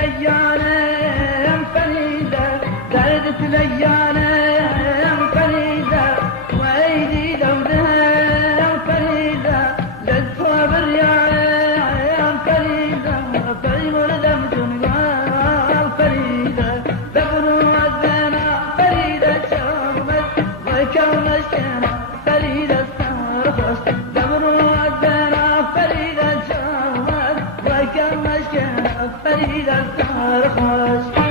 ليالي فريدة دردت ليالي فريدة وأيدي دودها فريدة لدفع بالرياء فريدة في مردم جنوان فريدة دبر وزنا فريدة شامت وكون الشنا فريدة صارخش دبر وزنا فريدة شامت وكون الشنا فريدة صارخش